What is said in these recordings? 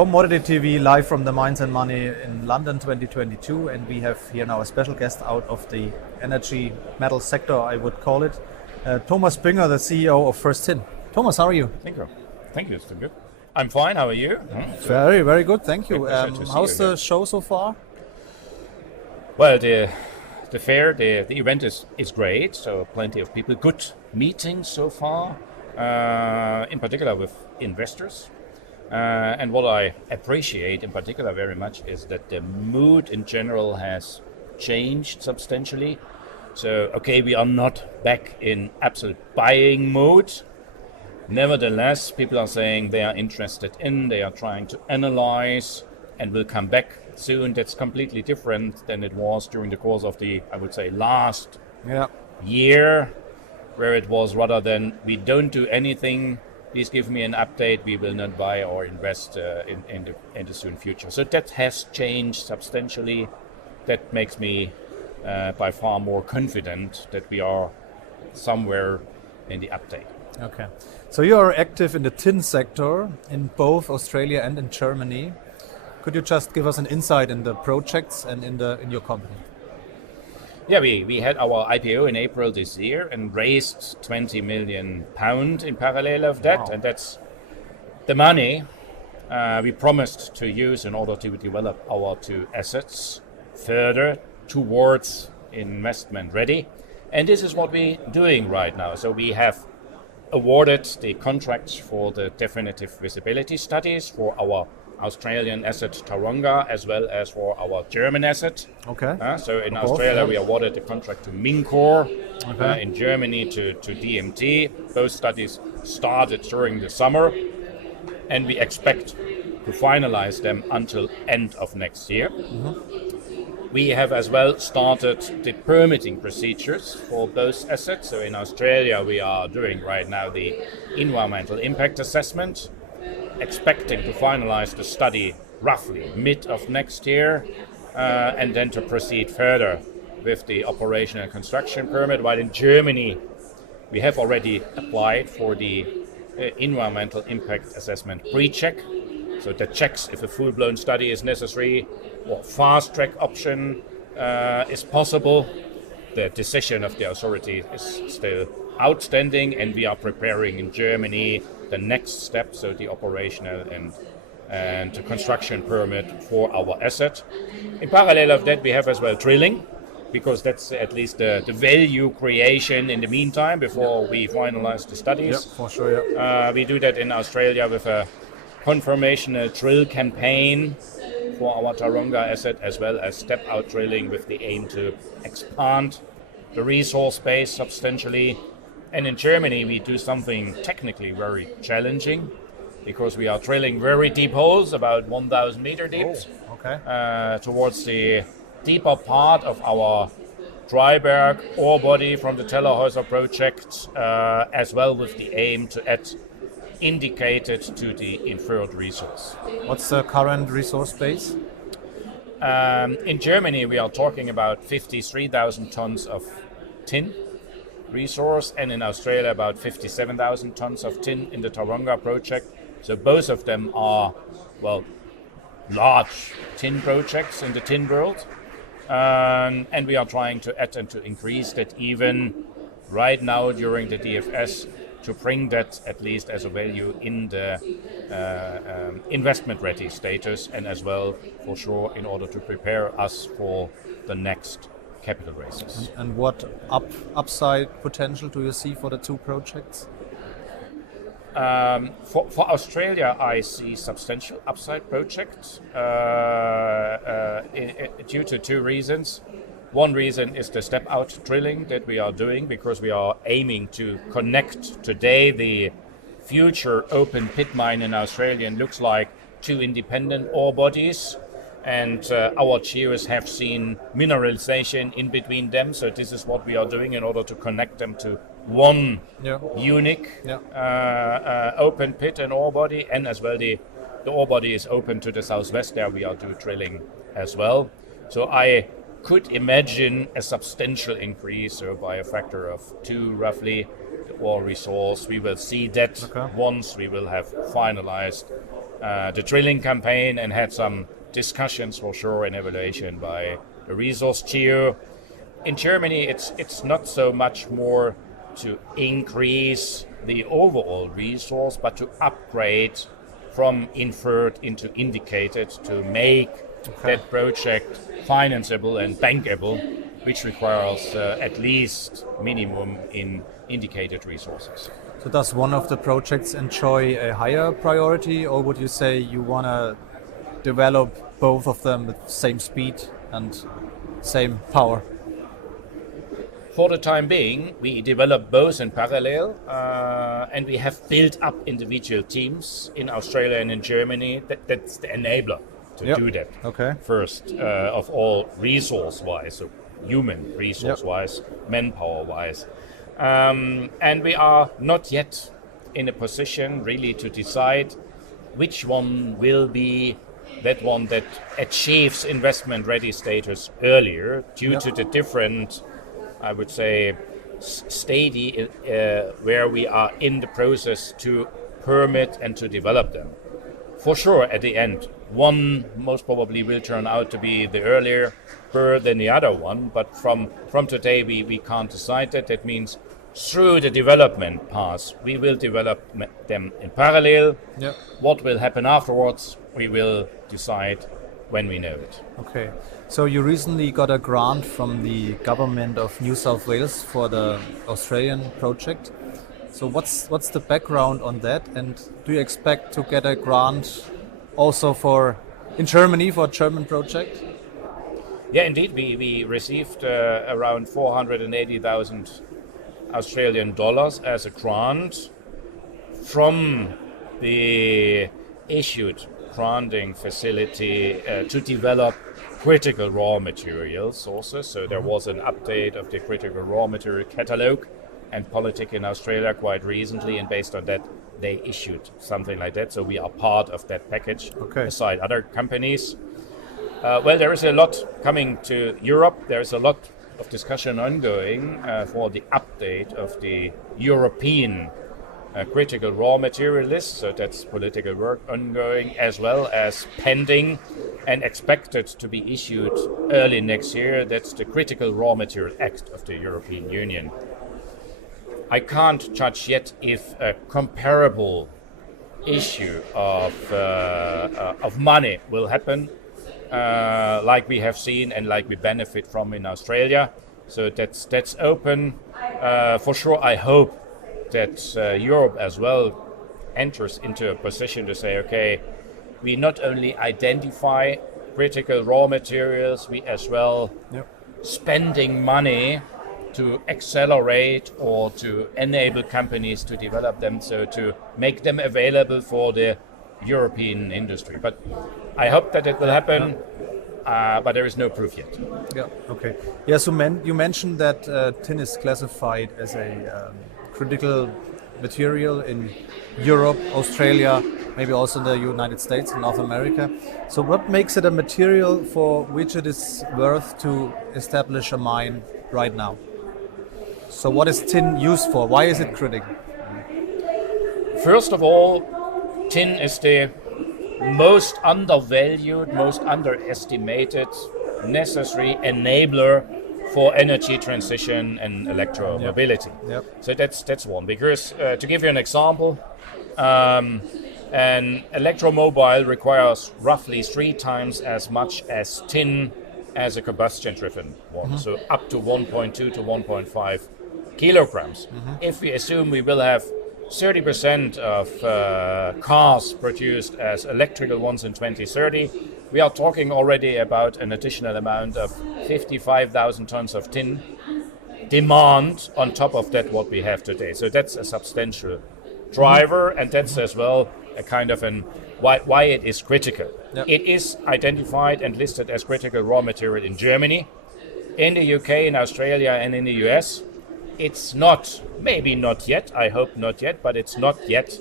Commodity TV live from the Mines and Money in London 2022, and we have here now a special guest out of the energy metal sector, I would call it, Thomas Bünger, the CEO of First Tin. Thomas, how are you? Thank you. Thank you, Mr. Good. I'm fine. How are you? Very, very good. Thank you. How's the here. show so far? Well, the fair, the event is great. So plenty of people. Good meetings so far, in particular with investors. And what I appreciate in particular very much is that the mood in general has changed substantially. So, okay, we are not back in absolute buying mode. Nevertheless, people are saying they are interested they are trying to analyze and will come back soon. That's completely different than it was during the course of the, I would say, last year, where it was rather than we don't do anything, please give me an update, we will not buy or invest in the soon future. So that has changed substantially. That makes me by far more confident that we are somewhere in the update. Okay. So you are active in the tin sector in both Australia and in Germany. Could you just give us an insight in the projects and in your company? Yeah, we had our IPO in April this year and raised £20 million in parallel of that. Wow. And that's the money we promised to use in order to develop our two assets further towards investment ready. And this is what we're doing right now. So we have awarded the contracts for the definitive feasibility studies for our Australian asset Taronga as well as for our German asset. Okay. So in Australia we awarded the contract to Mincor, in Germany to DMT. Those studies started during the summer and we expect to finalize them until end of next year. We have as well started the permitting procedures for those assets. So in Australia we are doing right now the environmental impact assessment, expecting to finalize the study roughly mid of next year, and then to proceed further with the operational construction permit. While in Germany, we have already applied for the environmental impact assessment pre-check. So that checks if a full-blown study is necessary or fast-track option is possible. The decision of the authority is still outstanding, and we are preparing in Germany the next step, so the operational and the construction permit for our asset. In parallel of that, we have as well drilling, because that's at least the value creation in the meantime before we finalize the studies. Yeah, for sure. Yeah. We do that in Australia with a confirmational drill campaign for our Taronga asset, as well as step-out drilling with the aim to expand the resource base substantially. And in Germany, we do something technically very challenging because we are drilling very deep holes, about 1,000 meter deep, towards the deeper part of our Dryberg ore body from the Tellerhäuser project, as well with the aim to add indicated to the inferred resource. What's the current resource base? In Germany, we are talking about 53,000 tons of tin resource, and in Australia about 57,000 tons of tin in the Taronga project. So both of them are, well, large tin projects in the tin world. And we are trying to add and to increase that even right now during the DFS to bring that at least as a value in the investment ready status, and as well for sure in order to prepare us for the next capital raises. And what upside potential do you see for the two projects? For Australia, I see substantial upside projects due to two reasons. One reason is the step-out drilling that we are doing, because we are aiming to connect today the future open pit mine in Australia, and looks like two independent ore bodies. And our geos have seen mineralization in between them, so this is what we are doing in order to connect them to one unique open pit and ore body, and as well the ore body is open to the southwest. There we are doing drilling as well. So I could imagine a substantial increase, so by a factor of 2 roughly, the ore resource. We will see that once we will have finalized the drilling campaign and had some discussions for sure and evaluation by the resource geo. In Germany, it's not so much more to increase the overall resource, but to upgrade from inferred into indicated to make that project financeable and bankable, which requires at least minimum in indicated resources. So does one of the projects enjoy a higher priority, or would you say you want to develop both of them with same speed and same power? For the time being, we develop both in parallel, and we have built up individual teams in Australia and in Germany. That's the enabler to do that. Okay. First of all, resource-wise, so human resource-wise, manpower-wise. And we are not yet in a position really to decide which one will be that one that achieves investment ready status earlier due to the different, I would say, stadium where we are in the process to permit and to develop them. For sure, at the end, one most probably will turn out to be the earlier bird than the other one, but from today we can't decide that. That means through the development path, we will develop them in parallel. Yep. What will happen afterwards, we will decide when we know it. Okay. So you recently got a grant from the government of New South Wales for the Australian project. So what's the background on that, and do you expect to get a grant also in Germany for a German project? Yeah, indeed, we received around 480,000 Australian dollars as a grant from the issued granting facility to develop critical raw material sources. So there was an update of the critical raw material catalogue and politic in Australia quite recently, and based on that they issued something like that. So we are part of that package aside other companies. Well, there is a lot coming to Europe. There is a lot of discussion ongoing for the update of the European critical raw material list. So that's political work ongoing, as well as pending and expected to be issued early next year. That's the Critical Raw Material Act of the European Union. I can't judge yet if a comparable issue of money will happen, like we have seen and like we benefit from in Australia. So that's open. For sure, I hope that Europe as well enters into a position to say, okay, we not only identify critical raw materials, we as well spending money to accelerate or to enable companies to develop them, so to make them available for the European industry. But I hope that it will happen, but there is no proof yet. Yeah, okay. Yeah, so you mentioned that tin is classified as a critical material in Europe, Australia, maybe also in the United States and North America. So what makes it a material for which it is worth to establish a mine right now? So what is tin used for? Why is it critical? First of all, tin is the most undervalued, most underestimated, necessary enabler for energy transition and electromobility. Yep. So that's one. Because to give you an example, an electromobile requires roughly 3 times as much as tin as a combustion-driven one. So up to 1.2 to 1.5 kilograms. If we assume we will have 30% of cars produced as electrical ones in 2030, we are talking already about an additional amount of 55,000 tons of tin demand on top of that what we have today. So that's a substantial driver, and that's as well a kind of why it is critical. Yep. It is identified and listed as critical raw material in Germany, in the UK, in Australia, and in the US. It's not, maybe not yet, I hope not yet, but it's not yet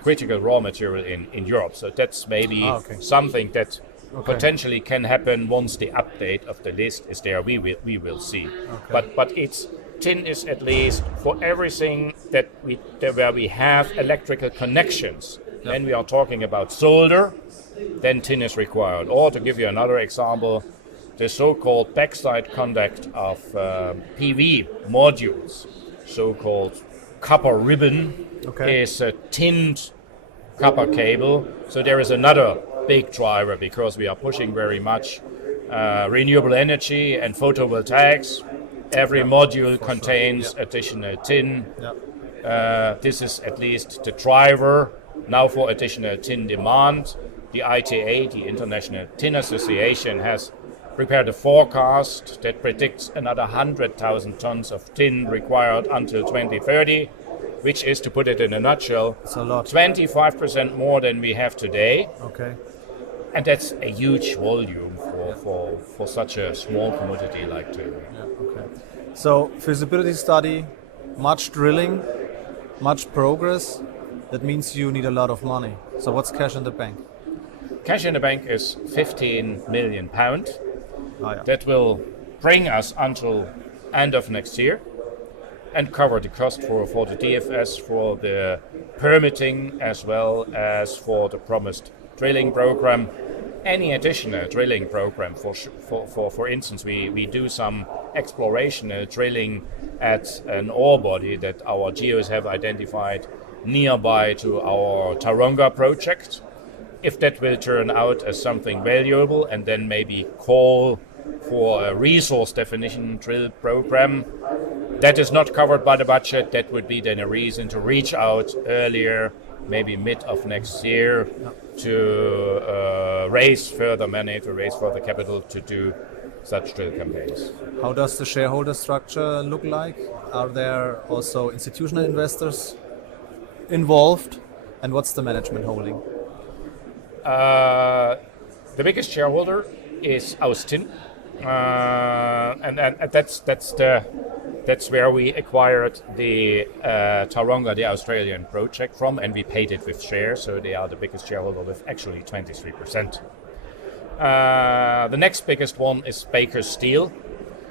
critical raw material in Europe. So that's maybe something that potentially can happen once the update of the list is there. We will see. But tin is at least for everything where we have electrical connections When we are talking about solder, then tin is required. Or to give you another example, the so-called backside contact of PV modules, so-called copper ribbon, is a tinned copper cable. So there is another big driver because we are pushing very much renewable energy and photovoltaics. Every module contains additional tin. This is at least the driver now for additional tin demand. The ITA, the International Tin Association, has prepared a forecast that predicts another 100,000 tons of tin required until 2030, which is, to put it in a nutshell, it's a lot. 25% more than we have today. Okay. And that's a huge volume for such a small commodity like tin. So, feasibility study, much drilling, much progress. That means you need a lot of money. So what's cash in the bank? Cash in the bank is £15 million. Oh, yeah. That will bring us until end of next year and cover the cost for the DFS, for the permitting, as well as for the promised drilling program. Any additional drilling program, for instance, we do some exploration drilling at an ore body that our geos have identified nearby to our Taronga project. If that will turn out as something valuable, and then maybe call for a resource definition drill program that is not covered by the budget, that would be then a reason to reach out earlier, maybe mid of next year, to raise further money, to raise further capital to do such drill campaigns. How does the shareholder structure look like? Are there also institutional investors involved? And what's the management holding? The biggest shareholder is Austin, and that's where we acquired the Taronga, the Australian project from, and we paid it with shares, so they are the biggest shareholder with actually 23%. The next biggest one is Baker Steel,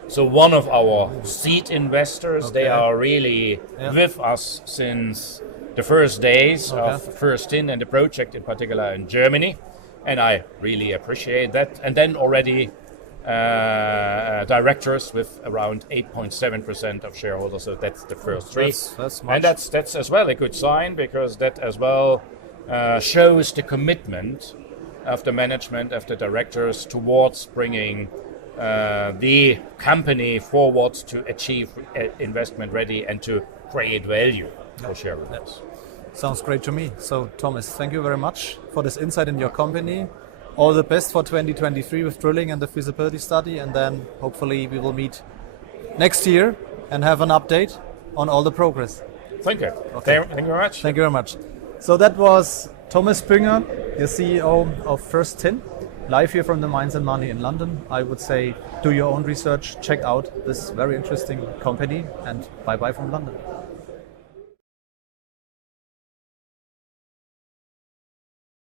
so one of our seed investors. They are really with us since the first days of First Tin and the project in particular in Germany, and I really appreciate that. And then already directors with around 8.7% of shareholders, so that's the first three. That's and that's as well a good sign, because that as well shows the commitment of the management, of the directors, towards bringing the company forward to achieve investment ready and to create value for shareholders. Sounds great to me. So, Thomas, thank you very much for this insight in your company. All the best for 2023 with drilling and the feasibility study, and then hopefully we will meet next year and have an update on all the progress. Thank you. Okay. Thank you very much. Thank you very much. So that was Thomas Bünger, the CEO of First Tin, live here from the Mines and Money in London. I would say do your own research, check out this very interesting company, and bye-bye from London.